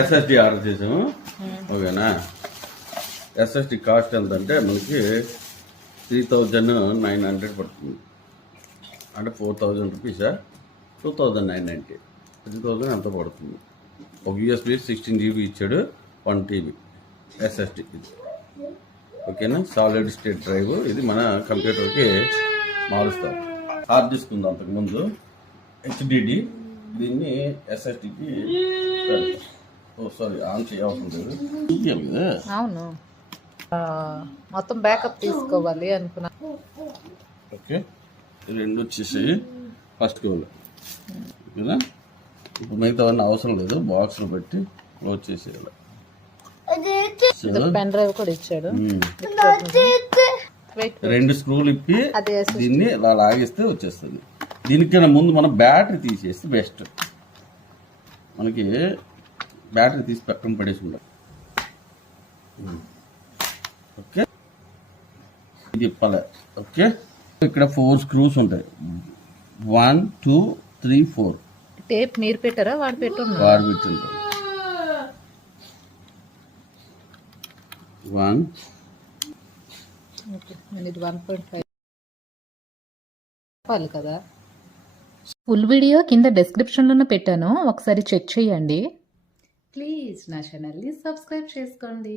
SSD order చేసాము. ఓకేనా, SSD cost ఎంత అంటే మనకి 3900 పడుతుంది. అంటే 4000 రూపీసా, 2990, 3000 ఎంత పడుతుంది. ఒక యూఎస్బి 16 GB ఇచ్చాడు, 1 TB ఎస్ఎస్డి. ఓకేనా, సాలిడ్ స్టేట్ డ్రైవ్. ఇది మన కంప్యూటర్కి మారుస్తాం. హార్డ్ డిస్క్ ఉంది అంతకుముందు, HDD. దీన్ని ఎస్ఎస్డికి ఆన్ చేయవలసిన లేదు. అవును, మొత్తం బ్యాకప్ తీసుకోవాలి అనుకున్నా. ఓకే, రెండు వచ్చేసి ఫస్ట్ కావాలి కదా. ఇప్పుడు మిగతా అవసరం లేదు, బాక్స్లో పెట్టి క్లోజ్ చేసేయాలి. పెన్ డ్రైవ్ కూడా ఇచ్చాడు. రెండు స్క్రూలు ఇప్పి దీన్ని ఇలా లాగేస్తే వచ్చేస్తుంది. దీనికన్నా ముందు మనం బ్యాటరీ తీసేస్తే బెస్ట్. మనకి బ్యాటరీ తీసి పక్కన పడేసి ఉండాలి. ఓకే, ఇది ఇప్పాలి. ఓకే, ఇక్కడ 4 స్క్రూస్ ఉంటాయి. 1 2 3 4. టేప్ మీరు పెట్టారా వాడు పెట్టుంటారు? వాడు పెట్టుంటారు. 1 ఇది 1.5 కదా. ఫుల్ వీడియో కింద డిస్క్రిప్షన్లోనే పెట్టాను, ఒకసారి చెక్ చేయండి. ప్లీజ్ నా ఛానల్ని సబ్స్క్రైబ్ చేసుకోండి.